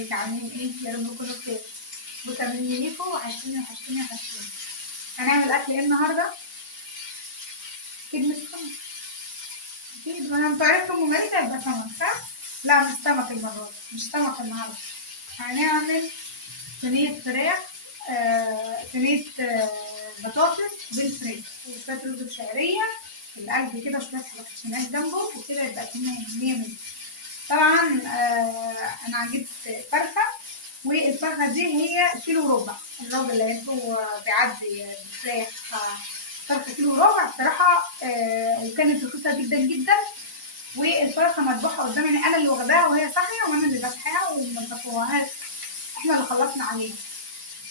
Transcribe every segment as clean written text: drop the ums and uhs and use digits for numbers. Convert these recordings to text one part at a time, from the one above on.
عاملين ايه؟ يا رب تكونوا بخير. مكملين ليكم وحشتوني. هنعمل اكل ايه النهارده؟ اكيد مش سمك. اكيد وانا متعرفكم مميزة يبقى سمك صح؟ لا مش سمك المرة دي، مش سمك النهارده. هنعمل صينية فراخ، صينية بطاطس بالفراخ وشوية رز بشعرية في القلب كده وشوية حبشتكنات جنبه وكده يبقى مية مية. طبعا انا جبت فرخة، والفرخة دي هي كيلو ربع. الراجل اللي لقيته بيعدي فراخ فرخة كيلو ربع بصراحة، وكانت رخيصة جدا جدا. والفرخة مذبوحة قدامي، أنا اللي واخداها وهي صاحية وأنا اللي ذبحاها وما ذبحوهاش، احنا اللي خلصنا عليها.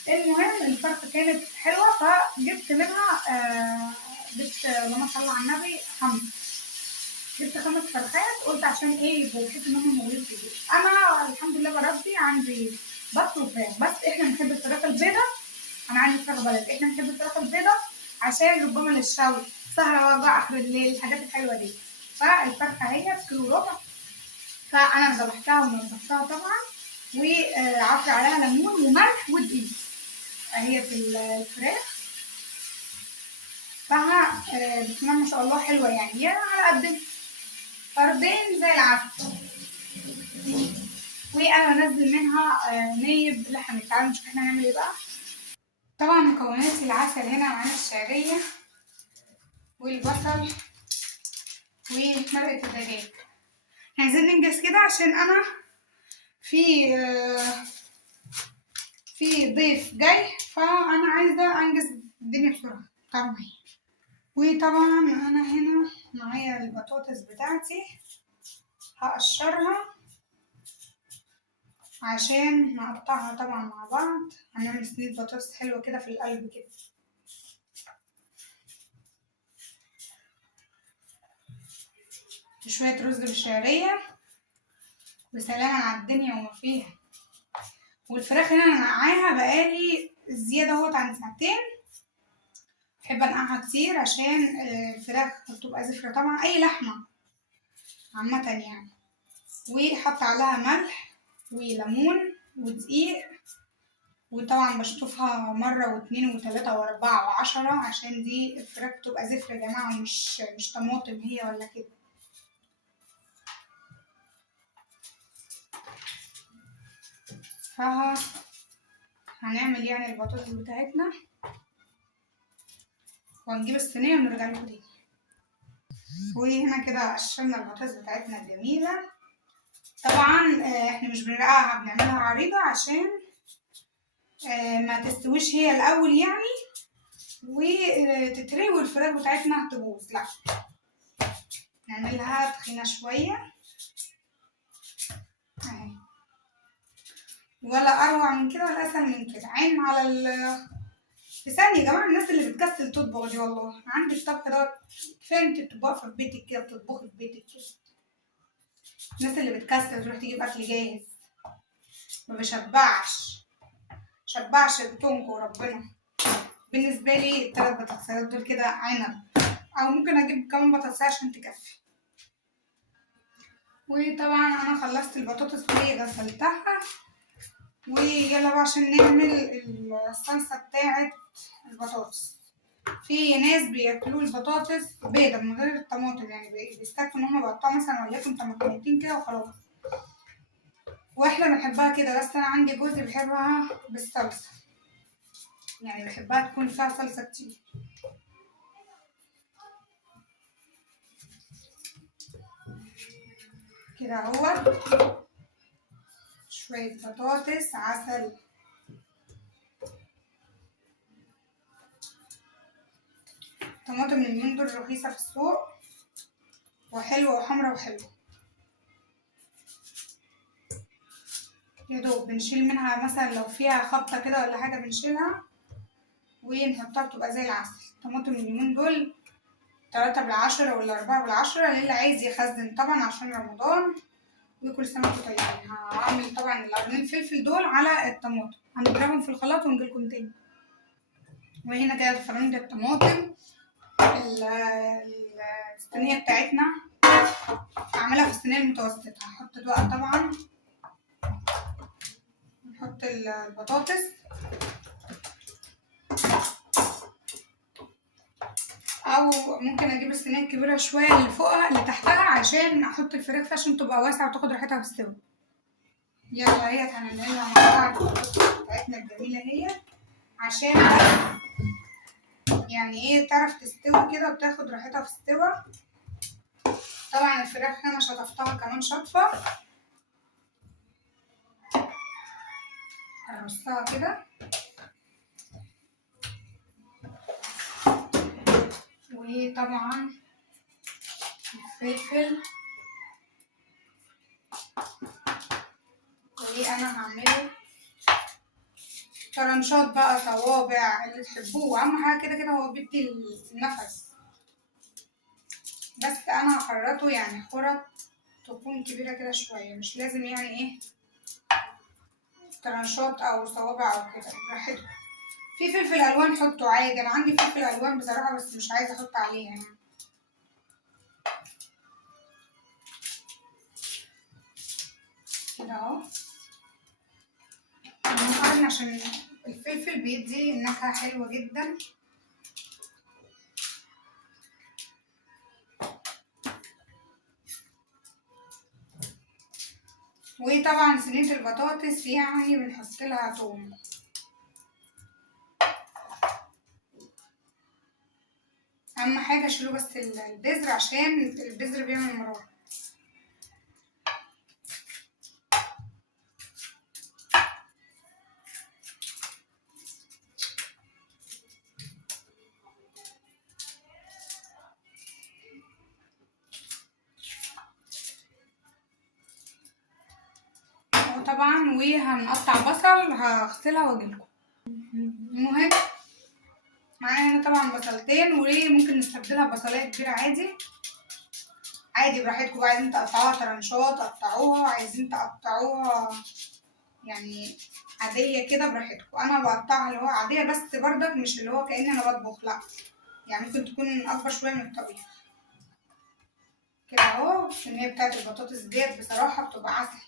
المهم الفرخة كانت حلوة فجبت منها جبت اللهم صل على النبي جبت 5 فرخات، قلت عشان ايه يبقوا بحيث ان هم موجودين في البيت. انا الحمد لله بربي عندي بط وفراخ، بس احنا بنحب الفراخ البيضة. انا عندي فراخ بلد، احنا بنحب الفراخ البيضة عشان ربما للشوي سهرة وجع اخر الليل الحاجات الحلوة دي. فالفرخة هي بكيلو ربع، فانا ذبحتها ونضفتها طبعا وعصر عليها ليمون وملح ودقيق. هي في الفراخ فها بسم الله ما شاء الله حلوة يعني على قد فردين زي العسل. وانا بنزل منها نايب لحم. تعالوا نشوف احنا هنعمل ايه بقى. طبعا مكونات العسل هنا معانا الشعرية والبصل ومرقة الدجاج. عايزين ننجز كده عشان انا في ضيف جاي، فانا عايزة انجز الدنيا بسرعة. طبعا وطبعا انا هنا معايا البطاطس بتاعتي هقشرها عشان نقطعها طبعا مع بعض. هنعمل صينية بطاطس حلوة كده في القلب كده. شوية رز بالشعرية وسلام على الدنيا وما فيها. والفراخ هنا انا نقعاها بقالي زيادة اهوت عن ساعتين. بحب انقعها كتير عشان الفراخ بتبقى زفرة طبعا، اي لحمة عامة يعني. وحط عليها ملح وليمون ودقيق، وطبعا بشطفها مرة واتنين وتلاتة واربعة وعشرة عشان دي الفراخ بتبقى زفرة يا جماعة، مش طماطم هي ولا كده. هنعمل يعني البطاطس بتاعتنا وهنجيب الصينية ونرجع لكم تاني. وهنا كده قشرنا البطاطس بتاعتنا الجميلة. طبعا احنا مش بنرقعها، بنعملها عريضة عشان ما تستويش هي الأول يعني وتتري والفراخ بتاعتنا تبوظ. لا نعملها تخينة شوية اهي، ولا أروع من كده ولا أسهل من كده. عين على في ثانية يا جماعة. الناس اللي بتكسل تطبخ دي والله عندي الطبخ دوت كفاية. انت بتبقى واقفة في بيتك كده بتطبخي في بيتك كده. الناس اللي بتكسل تروح تجيب أكل جاهز ما بشبعش بتنكو ربنا. بالنسبة لي ال3 بطاطسات دول كده عنب، أو ممكن أجيب كمان بطاطسية عشان تكفي. وطبعا أنا خلصت البطاطس وغسلتها، ويلا بقى عشان نعمل الصلصة بتاعت البطاطس. في ناس بياكلوا البطاطس بيضة من غير الطماطم، يعني بيستكفوا ان هما بيقطعوا مثلا وليكن طماطمتين كده وخلاص، واحنا بنحبها كده. بس انا عندي جوزي بيحبها بالصلصة، يعني بحبها تكون فيها صلصة كتير كده. اهو شوية بطاطس عسل، طماطم اليومين دول رخيصة في السوق وحلوة وحمرا وحلوة. يا دوب بنشيل منها مثلا لو فيها خبطة كده ولا حاجة بنشيلها ونحطها بتبقى زي العسل. طماطم اليومين دول 3 بالعشرة ولا 4 بالعشرة للي عايز يخزن طبعا عشان رمضان. وكل سنة وانتم طيبين. هعمل طبعا القرنين الفلفل دول على الطماطم، هنضربهم في الخلاط ونجيلكم تاني. وهنا كده فرنت الطماطم. الصينية بتاعتنا هعملها في الصينية المتوسطة. هحط بقى طبعا البطاطس او ممكن اجيب الصينيه الكبيره شويه اللي فوقها اللي تحتها عشان احط الفراخ فيها عشان تبقى واسعه وتاخد راحتها في السوا. يلا هي هنعملها مع بعض بتاعتنا الجميله هي عشان يعني ايه تعرف تستوي كده وتاخد راحتها في السوا. طبعا الفراخ انا شطفتها كمان شطفه، هرصها كده وطبعا الفلفل وانا هعمله طرنشات بقى صوابع اللي تحبوه، اهم حاجه كده كده هو بيدي النفس، بس انا هخرطه يعني خرط تكون كبيره كده شويه، مش لازم يعني ايه طرنشات او صوابع او كده براحتكم. في فلفل الوان حطه عادي، انا عندي فلفل الوان بصراحه بس مش عايزه احط عليها يعني. كده اهو نقارن عشان الفلفل بيدي نكهه حلوه جدا. وطبعا صينيه البطاطس يعني بنحط لها توم، اهم حاجه شيلوا بس البذر عشان البذر بيعمل مراره. طبعا وهنقطع بصل هغسلها واجيلكم. المهم معايا هنا طبعا بصلتين، وليه ممكن نستبدلها بصلايه كبيره عادي، عادي براحتكم بقى، عايزين تقطعوها طرنشات قطعوها، عايزين تقطعوها يعني عاديه كده براحتكم. انا بقطعها اللي هو عاديه بس برضك مش اللي هو كأني انا بطبخ، لا يعني ممكن تكون اكبر شويه من الطبيخ كده اهو. الصينيه بتاعت البطاطس ديت بصراحه بتبقى عسل.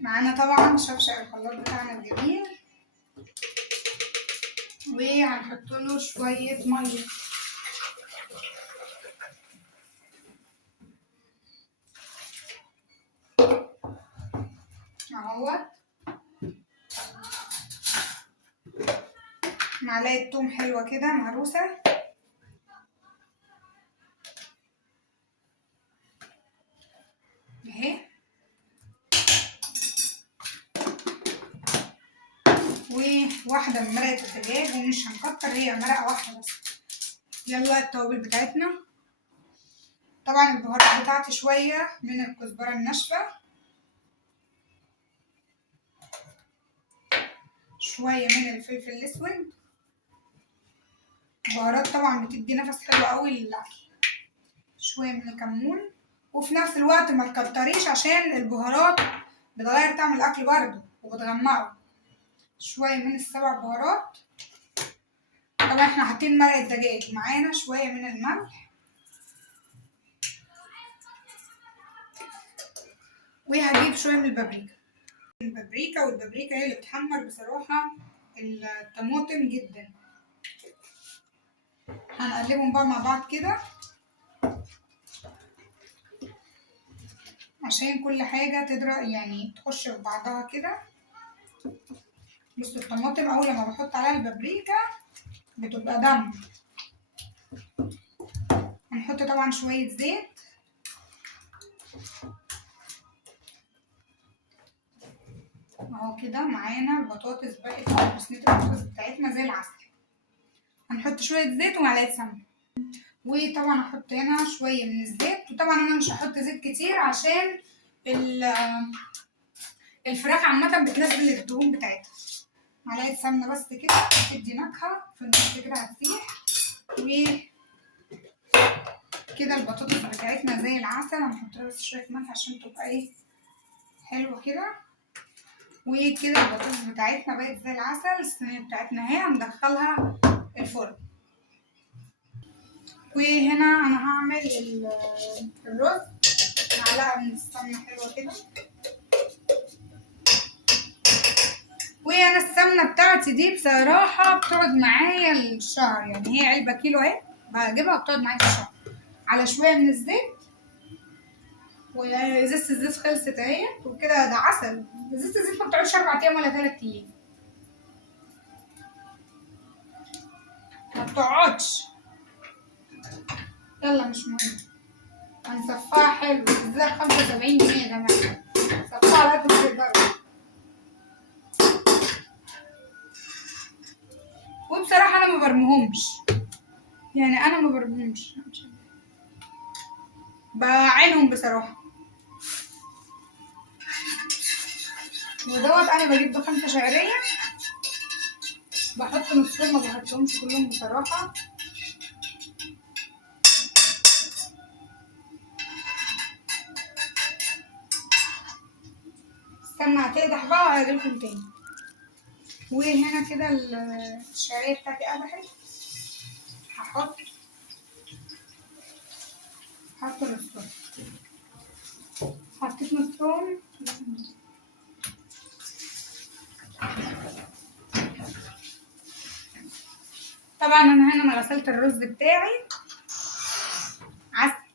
معانا طبعا شفشق الخلاط بتاعنا الجميل، وهنحط له شويه ميه اهوت، معلقه توم حلوه كده مهروسه اهي، وواحده من مرقه الدجاج، ومش هنكتر هي مرقه واحده بس. يلا التوابل بتاعتنا، طبعا البهارات بتاعتي شويه من الكزبره الناشفه، شويه من الفلفل الاسود، البهارات طبعا بتدي نفس حلو قوي للاكل، شويه من الكمون، وفي نفس الوقت ما تكتريش عشان البهارات بتغير طعم الاكل برضه وبتغمقه. شويه من السبع بهارات، طبعا احنا حاطين مرقه دجاج، معانا شويه من الملح، وهجيب شويه من البابريكا والبابريكا هي اللي بتحمر بصراحه الطماطم جدا. هنقلبهم بقى مع بعض كده عشان كل حاجه تدرق يعني تخش في بعضها كده. بصوا الطماطم اول لما بحط عليها البابريكا بتبقى دم. هنحط طبعا شويه زيت اهو كده. معانا البطاطس بقت صينيه البطاطس بتاعتنا زي العسل. هنحط شويه زيت ومعلقه سمنه، وطبعا احط هنا شويه من الزيت، وطبعا انا مش هحط زيت كتير عشان الفراخ عامه بتنزل الدهون بتاعتها. معلقه سمنه بس كده تدي نكهه في النص كده هتسيح. وكده البطاطس بتاعتنا زي العسل، هنحط لها بس شويه ملح عشان تبقى ايه حلوه كده. وكده البطاطس بتاعتنا بقت زي العسل. الصينيه بتاعتنا اهي هندخلها الفرن. وهنا انا هعمل الرز، معلقه من السمنه حلوه كده. وانا السمنه بتاعتي دي بصراحه بتقعد معايا الشهر، يعني هي علبه كيلو اهي بجيبها بتقعد معايا الشهر، على شويه من الزيت. وازازه الزيت خلصت اهي وكده، ده عسل. ازازه الزيت ما بتقعدش 4 ايام ولا 3 ايام، ما بتقعدش. يلا مش مهم، هنصفاها حلو. الزيت 75 جنيه يا جماعه، صفاها على قد ما تقدروا. وبصراحه انا ما برميهمش، يعني انا ما برميهمش، بعينهم بصراحه. ودوت انا بجيب دخنة شعريه، بحط نصهم، ما بحطهمش كلهم بصراحه. استنى هتقدح بقى وهجيلكم تاني. وهنا كده الشعريه بتاعتي قدحت، هحط نصهم، حطيت نصهم. طبعا انا هنا ما غسلت الرز بتاعي،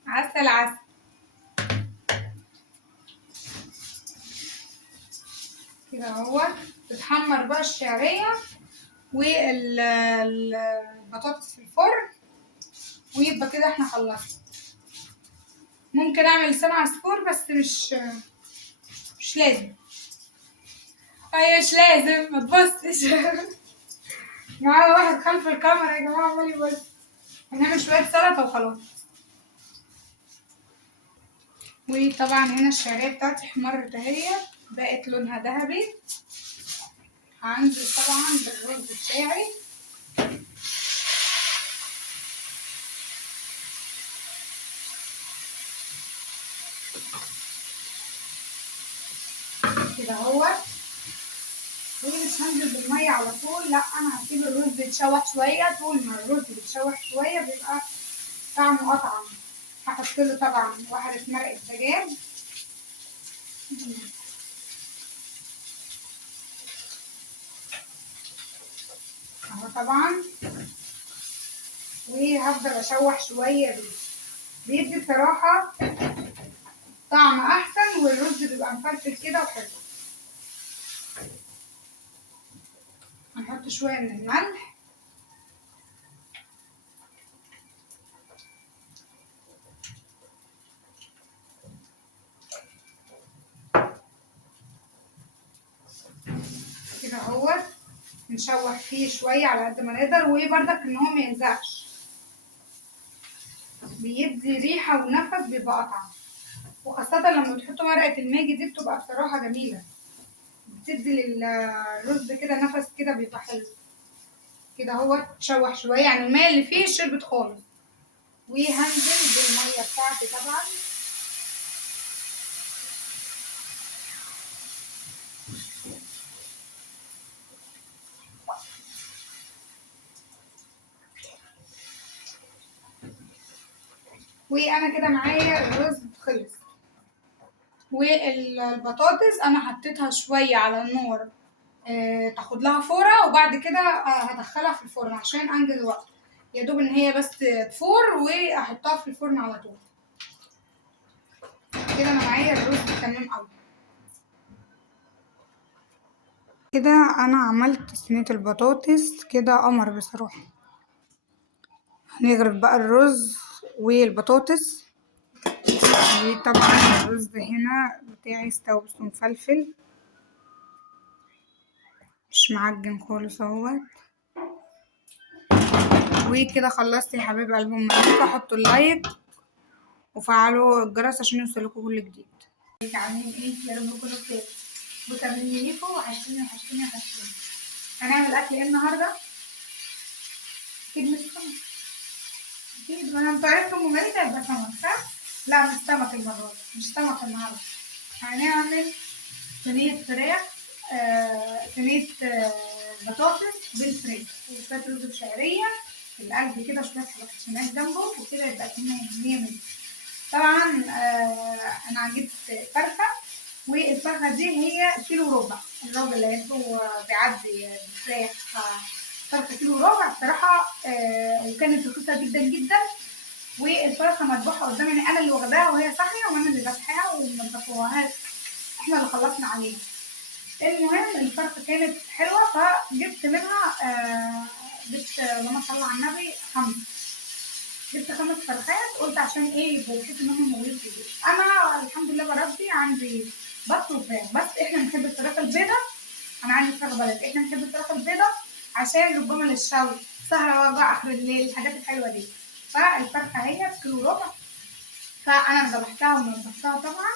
عسل عسل. كده اهو تتحمر بقى الشعريه والبطاطس في الفرن، ويبقى كده احنا خلصنا. ممكن اعمل لسان عصفور بس مش لازم. ايوه مش لازم، ما تبصش. معايا واحد خلف الكاميرا يا جماعه عمال يبص. هنعمل شويه سلطه وخلاص. وطبعا هنا الشعريه بتاعتي احمرت اهي، بقت لونها ذهبي. هنزل طبعا بالرز بتاعي. كده اهوت. ومش هنزل بالميه على طول، لا انا هسيب الرز يتشوح شويه. طول ما الرز بيتشوح شويه بيبقى طعمه اطعم. هحط له طبعا واحده مرقه دجاج، اهو طبعا. وهفضل اشوح شويه بيدي بصراحه طعم احسن، والرز بيبقى مفلفل كده وحلو. هنحط شويه من الملح، كده اهوت. نشوح فيه شويه على قد ما نقدر، وبرضك ان هو ما يلزقش، بيدي ريحه ونفس بيبقى اطعم. وخاصه لما بتحطوا مرقه الماجي دي بتبقى بصراحه جميله، بتدي للرز كده نفس كده بيبقى حلو. كده اهوت تشوح شويه، يعني الميه اللي فيه شربت خالص. وهنزل بالميه بتاعتي طبعا. وانا كده معايا الرز خلص. والبطاطس انا حطيتها شويه على النار، تاخد لها فوره، وبعد كده هدخلها في الفرن عشان انجز وقت. يا دوب ان هي بس تفور واحطها في الفرن على طول. كده انا معايا الرز تمام قوي. كده انا عملت صينيه البطاطس كده قمر بصراحه. هنغرف بقى الرز والبطاطس. وطبعا الرز هنا بتاعي استوى بس مفلفل، مش معجن خالص اهوت. وكده خلصت يا حبايب قلبي. المقادير حطوا اللايك وفعلوا الجرس عشان يوصلكوا كل جديد. عاملين ايه؟ يا رب تكونوا بخير. مكملين ليكوا، وحشتوني وحشتوني وحشتوني. هنعمل اكل ايه النهارده؟ اكيد مش سمك. اكيد، ما انا متعرفكم مميزة يبقى سمك صح؟ لا مش سمك المرة دي، مش سمك النهارده. هنعمل صينية فراخ، صينية بطاطس بالفراخ، وشوية رز بشعرية في القلب كده شويه حبشتكنات جنبه وكده يبقى كده 100. طبعا انا جبت فرخه، والفرخه دي هي كيلو ربع. الراجل اللي لقيته بيعدي فراخ فرخه كيلو ربع بصراحه، وكانت رخيصه جدا جدا. والفرخه مذبوحه قدامي، انا اللي واخداها وهي صاحيه، وانا اللي ذبحاها وما ذبحوهاش، احنا اللي خلصنا عليها. المهم الفرخه كانت حلوه، فجبت منها جبت اللهم صل على النبي جبت 5 فرخات، قلت عشان ايه يبقوا بحيث ان هم موجودين في البيت. انا الحمد لله بربي عندي بط وفراخ، بس احنا بنحب الفراخ البيضه. انا عندي فراخ بلدي، احنا بنحب الفراخ البيضه عشان ربما للشوي، سهره وجع اخر الليل، الحاجات الحلوه دي. فالفرخه هي كيلو ربع، فانا ذبحتها ونضفتها طبعا،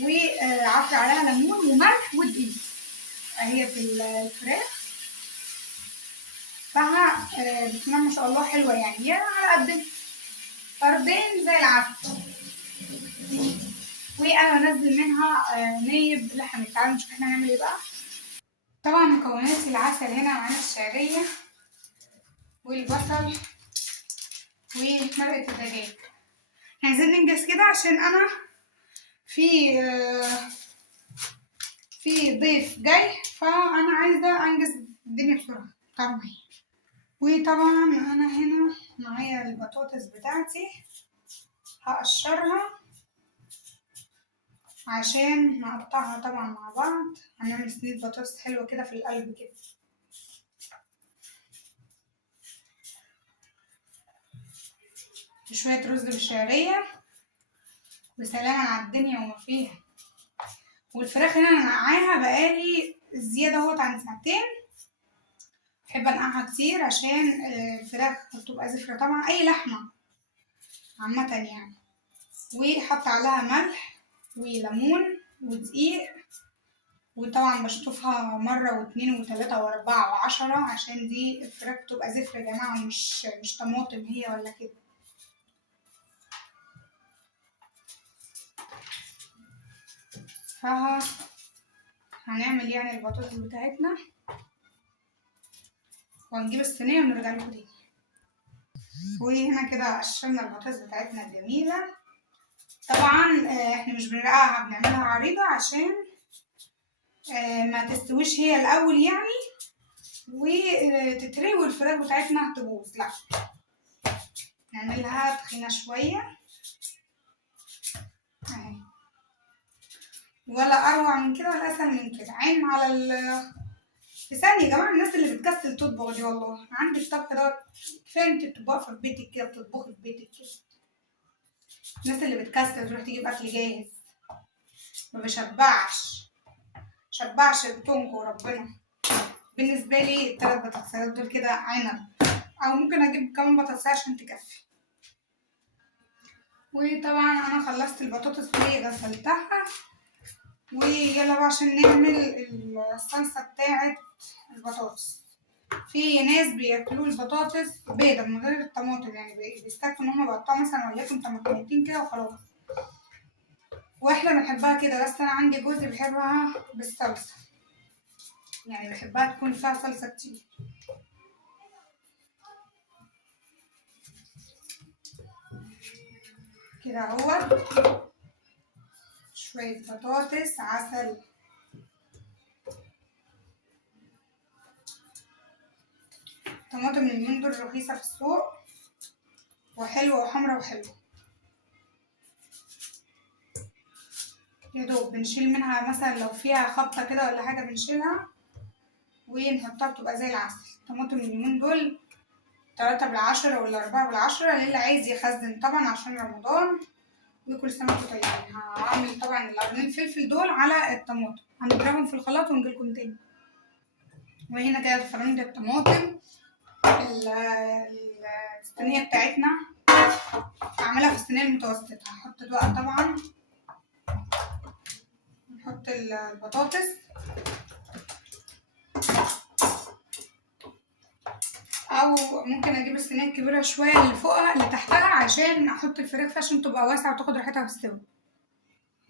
وعصر عليها ليمون وملح ودقيق. هي في الفراخ فها بسم الله ما شاء الله حلوه، يعني على قد فردين زي العسل. وانا بنزل منها نايب لحمه. تعالوا نشوف احنا هنعمل ايه بقى. طبعا مكونات العسل هنا معانا الشعريه والبصل ومرقه الدجاج. عايزين ننجز كده عشان انا في ضيف جاي، فانا عايزه انجز الدنيا بسرعه. طبعا وطبعا انا هنا معايا البطاطس بتاعتي، هقشرها عشان نقطعها طبعا مع بعض. هنعمل صينيه بطاطس حلوه كده في القلب كده. شويه رز بالشعريه وسلام على الدنيا وما فيها. والفراخ هنا انا نقعاها بقالي زياده اهوت عن ساعتين. بحب انقعها كتير عشان الفراخ بتبقى زفرة طبعا، اي لحمه عامه يعني. وحط عليها ملح وليمون ودقيق، وطبعا بشطفها مرة واتنين وتلاتة واربعة وعشرة عشان دي الفراخ بتبقى زفرة يا جماعة، مش طماطم هي ولا كده. هنعمل يعني البطاطس بتاعتنا وهنجيب الصينية ونرجع لكم تاني. وهنا كده قشرنا البطاطس بتاعتنا الجميلة. طبعا احنا مش بنرقعها، بنعملها عريضة عشان ما تستويش هي الأول يعني وتتري والفراخ بتاعتنا تبوظ. لا، نعملها تخينة شوية اهي، ولا اروع من كده ولا اسهل من كده. عين على في ثانيه يا جماعه. الناس اللي بتكسل تطبخ دي، والله عندك الطبخ ده كفايه انت بتبقى واقفه في بيتك كده بتطبخي في بيتك كده. الناس اللي بتكسل تروح تجيب اكل جاهز ما بشبعش بتنكو ربنا. بالنسبه لي ال3 بطاطسات دول كده عنب، او ممكن اجيب كمان بطاطسيه عشان تكفي. وطبعا انا خلصت البطاطس وغسلتها، ويلا بقى عشان نعمل الصلصه بتاعه البطاطس. في ناس بياكلوا البطاطس بيضه من غير الطماطم، يعني بيستكفوا ان هم بيقطعوا مثلا وليكن طماطميتين كده وخلاص، واحنا بنحبها كده. بس انا عندي جوزي بيحبها بالصلصه، يعني بحبها تكون فيها صلصه كتير كده. اهو شويه بطاطس عسل، طماطم اليومين دول رخيصه في السوق وحلوه وحمرا وحلوه. يا دوب بنشيل منها مثلا لو فيها خبطه كده ولا حاجه بنشيلها ونحطها بتبقى زي العسل. طماطم اليومين دول 3 بالعشرة ولا 4 بالعشرة للي عايز يخزن طبعا عشان رمضان. وكل سنة وانتم طيبين. هعمل طبعا القرنين الفلفل دول على الطماطم، هنضربهم في الخلاط ونجيلكم تاني. وهنا كده فرمت الطماطم. الصينية بتاعتنا هعملها في الصينية المتوسطة. هحط بقى طبعا نحط البطاطس او ممكن اجيب الصينيه الكبيره شويه اللي فوقها اللي تحتها عشان احط الفراخ فيها عشان تبقى واسعه وتاخد راحتها في السوا.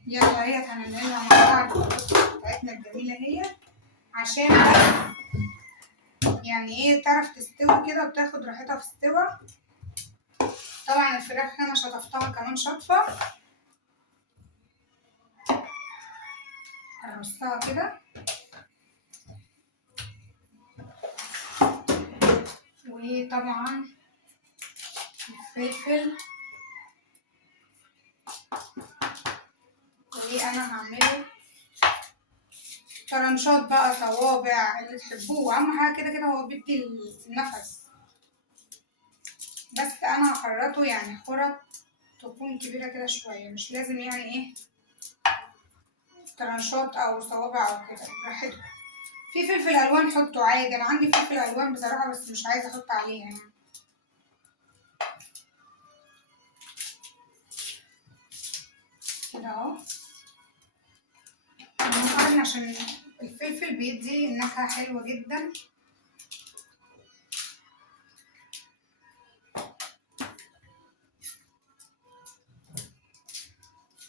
يلا هي هنعملها مع بعض البطاطس بتاعتنا الجميله هي عشان يعني ايه تعرف تستوي كده وتاخد راحتها في السوا. طبعا الفراخ انا شطفتها كمان شطفة، هرصها كده وطبعا الفلفل وانا هعمله طرنشات بقى صوابع اللي تحبوه، اهم حاجه كده كده هو بيدي النفس، بس انا هخرطه يعني خرط تكون كبيره كده شويه، مش لازم يعني ايه طرنشات او صوابع او كده، براحتكم. في فلفل الوان حطوا عادي، انا عندي فلفل الوان بصراحه بس مش عايزه احط عليها يعني. كده اهو المقارنة عشان الفلفل بيدي نكهة حلوة جدا.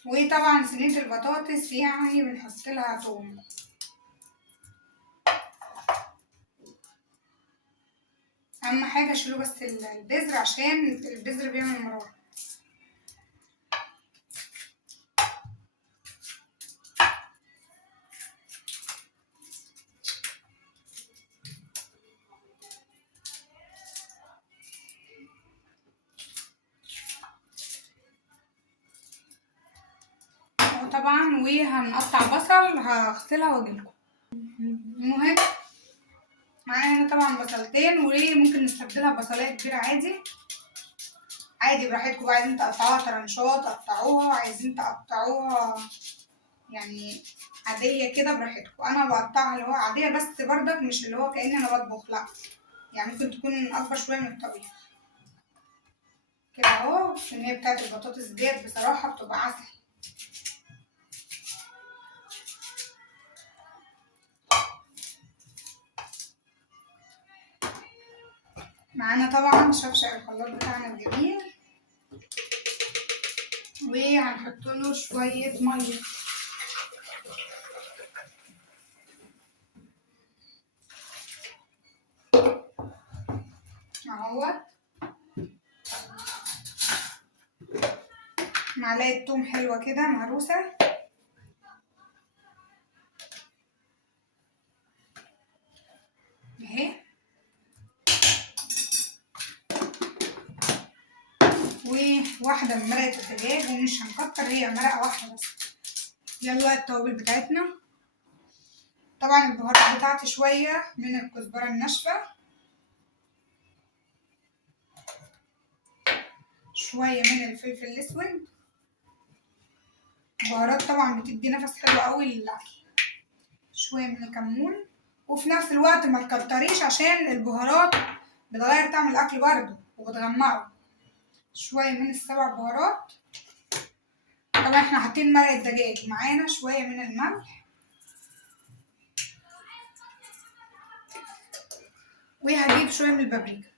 وطبعا صينية البطاطس يعني بنحط لها توم، اهم حاجة شيلوا بس البذر عشان البذر بيعمل مرارة. وطبعا وهنقطع بصل هغسلها واجيلكم. المهم معايا هنا طبعا بصلتين، وممكن نستبدلها ببصلايه كبيره عادي، عادي براحتكم بقى، عايزين تقطعوها طرنشات قطعوها، عايزين تقطعوها يعني عادية كده براحتكم. انا بقطعها اللي هو عادية، بس برضك مش اللي هو كأني انا بطبخ، لا يعني ممكن تكون اكبر شوية من الطبيخ كده اهو. الصينية بتاعت البطاطس ديت بصراحة بتبقى عسل. معانا طبعا شفشق الخلاط بتاعنا الجميل، وهنحط له شوية مية اهوت، معلقة توم حلوة كده مهروسة، اهي، وواحدة من مرقة الدجاج، ومش هنكتر، هي مرقة واحدة بس. يلا التوابل بتاعتنا، طبعا البهارات بتاعتي شوية من الكزبرة الناشفة، شوية من الفلفل الأسود، بهارات طبعا بتدي نفس حلو قوي للأكل، شوية من الكمون، وفي نفس الوقت ما تكتريش عشان البهارات بتغير طعم الأكل برضه وبتغمقه. شوية من السبع بهارات، طبعا احنا حاطين مرقة دجاج، معانا شوية من الملح، وهجيب شوية من البابريكا.